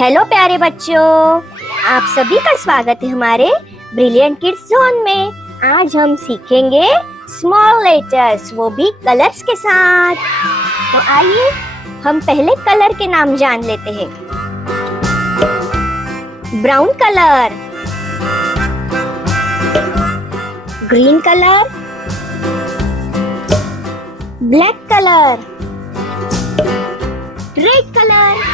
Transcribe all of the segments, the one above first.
Hello प्यारे बच्चों, आप सभी का स्वागत है हमारे ब्रिलियंट किड्स जोन में। आज हम सीखेंगे स्मॉल लेटर्स, वो भी कलर्स के साथ। तो आइए हम पहले कलर के नाम जान लेते हैं। Brown colour, green colour, black colour, red colour,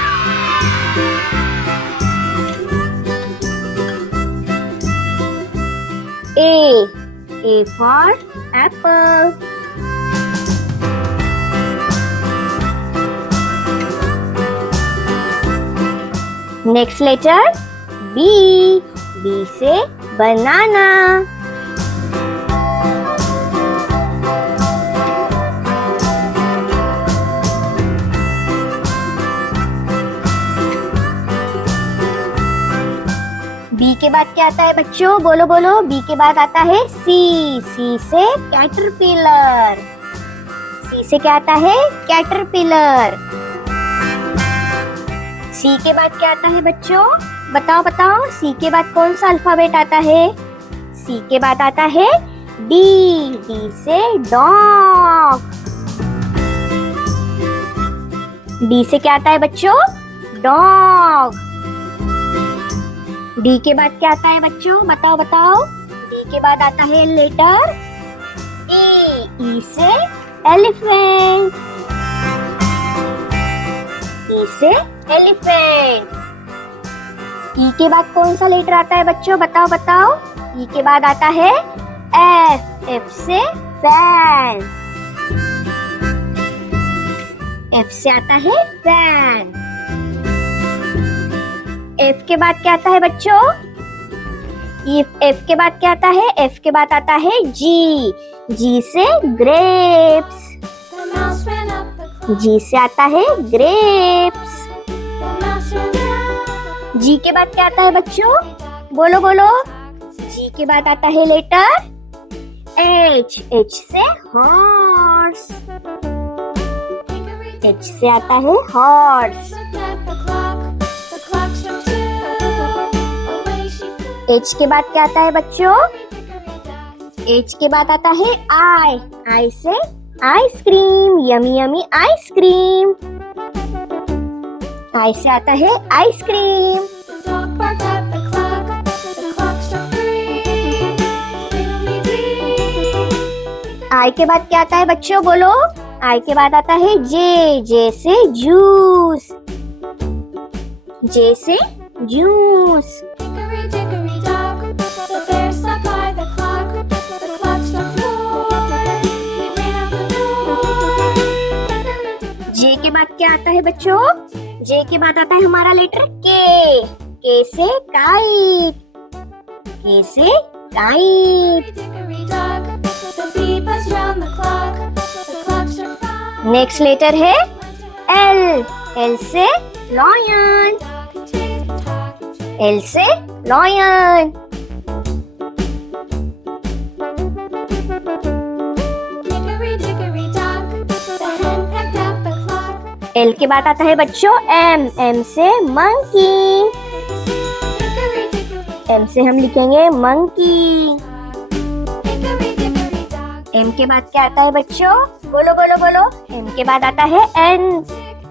A for apple. Next letter B. B से banana. बी के बाद क्या आता है बच्चों? बोलो बोलो। बी के बाद आता है सी। सी से कैटरपिलर। सी से क्या आता है? कैटरपिलर। सी के बाद क्या आता है बच्चों? बताओ बताओ। सी के बाद कौन सा अल्फाबेट आता है? सी के बाद आता है डी। डी से डॉग। डी से क्या आता है बच्चों? डॉग। डी के बाद क्या आता है बच्चों? बताओ बताओ। डी के बाद आता है लेटर ई। ई से एलिफेंट। ई से एलिफेंट। ई के बाद कौन सा लेटर आता है बच्चों? बताओ बताओ। ई के बाद आता है एफ। एफ से फैन। एफ से आता है फैन। एफ के बाद क्या आता है बच्चों? एफ के बाद क्या आता है? एफ के बाद आता है जी। जी से ग्रेप्स। जी से आता है ग्रेप्स। जी के बाद क्या आता है बच्चों? बोलो बोलो। जी के बाद आता है लेटर एच। एच से हॉर्स। एच से आता है हॉर्स। एच के बाद क्या आता है बच्चों? एच के बाद आता है आई। आई से ice cream. Yummy yummy ice cream. I से आता है आइसक्रीम। आई के बाद क्या आता है बच्चों? बोलो। आई के बाद आता है जे। जे से जूस। जे से जूस। जे के बाद क्या आता है बच्चों? जे के बाद आता है हमारा लेटर के। के से काइट। के से काइट। नेक्स्ट लेटर है एल। एल से लॉयन। एल से लॉयन। एल के बाद आता है बच्चों एम। एम से मंकी। एम से हम लिखेंगे मंकी। एम के बाद क्या आता है बच्चों? बोलो बोलो बोलो। एम के बाद आता है एन।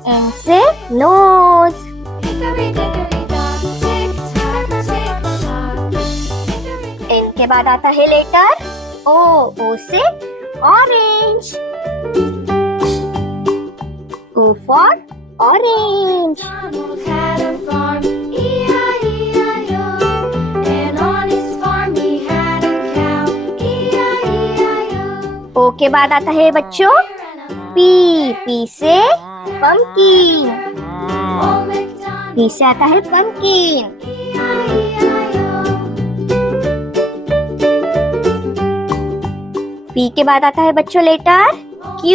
एन से नोज। एन के बाद आता है लेटर ओ। ओ से orange. O for orange. O के बाद आता है बच्चों P. P से pumpkin. P से आता है pumpkin. P के बाद आता है बच्चों letter Q.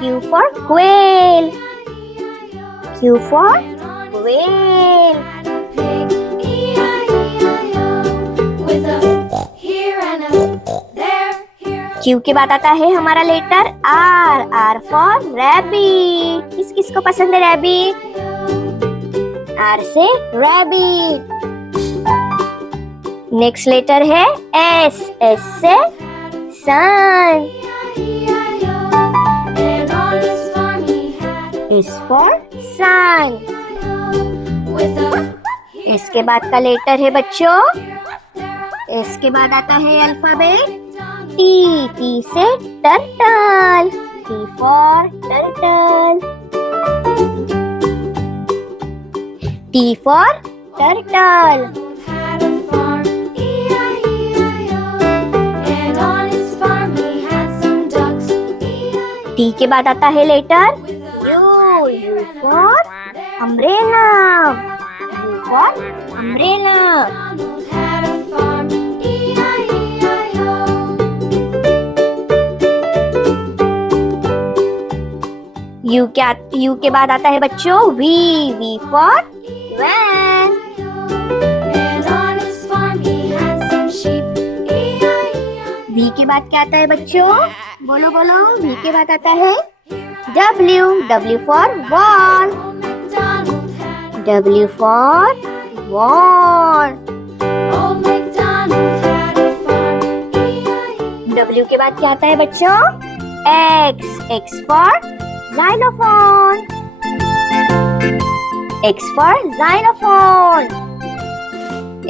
Q for quail. Q for quail. Q के बाद आता है हमारा letter R. R for rabbit. किस किस को पसंद है रैबिट? R से rabbit. नेक्स्ट लेटर है S. S से sun. S for sun. इसके बाद का लेटर है बच्चों, इसके बाद आता है अल्फाबेट T. T से turtle. T for turtle. T for turtle. T के बाद आता है letter U. U for umbrella. U for umbrella. U के बाद आता है बच्चों V. V for van. V के बाद क्या आता है बच्चों? बोलो बोलो. V के बाद आता है W. W for wall. W for wall. W के बाद क्या आता है बच्चों? X. X for xylophone. X for xylophone.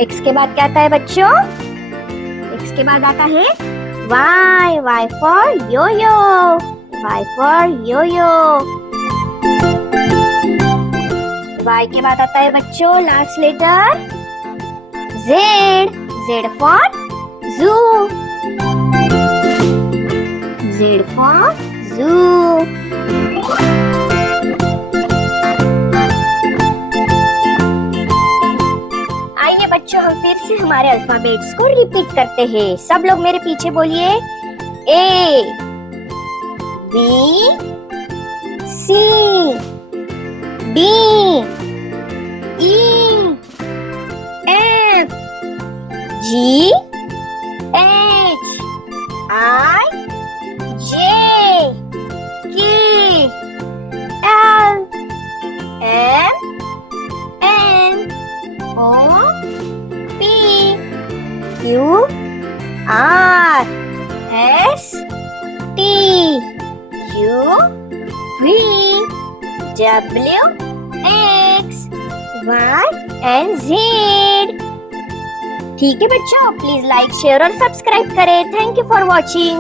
X के बाद क्या आता है बच्चों? X के बाद आता है Y. Y for yo-yo. Y for yo-yo. Y के बाद आता है बच्चों last letter Z. Z for zoo. Z for zoo. आइए बच्चों, हम फिर से हमारे अल्फाबेट्स को रिपीट करते हैं. सब लोग मेरे पीछे बोलिए. A. B. C. D. E. F. G. H. I. J. K. L. M. N. O. P. Q. R. S. T. U. V. W. X. Y and Z. ठीक है बच्चों, प्लीज लाइक शेयर और सब्सक्राइब करें. Thank you for watching.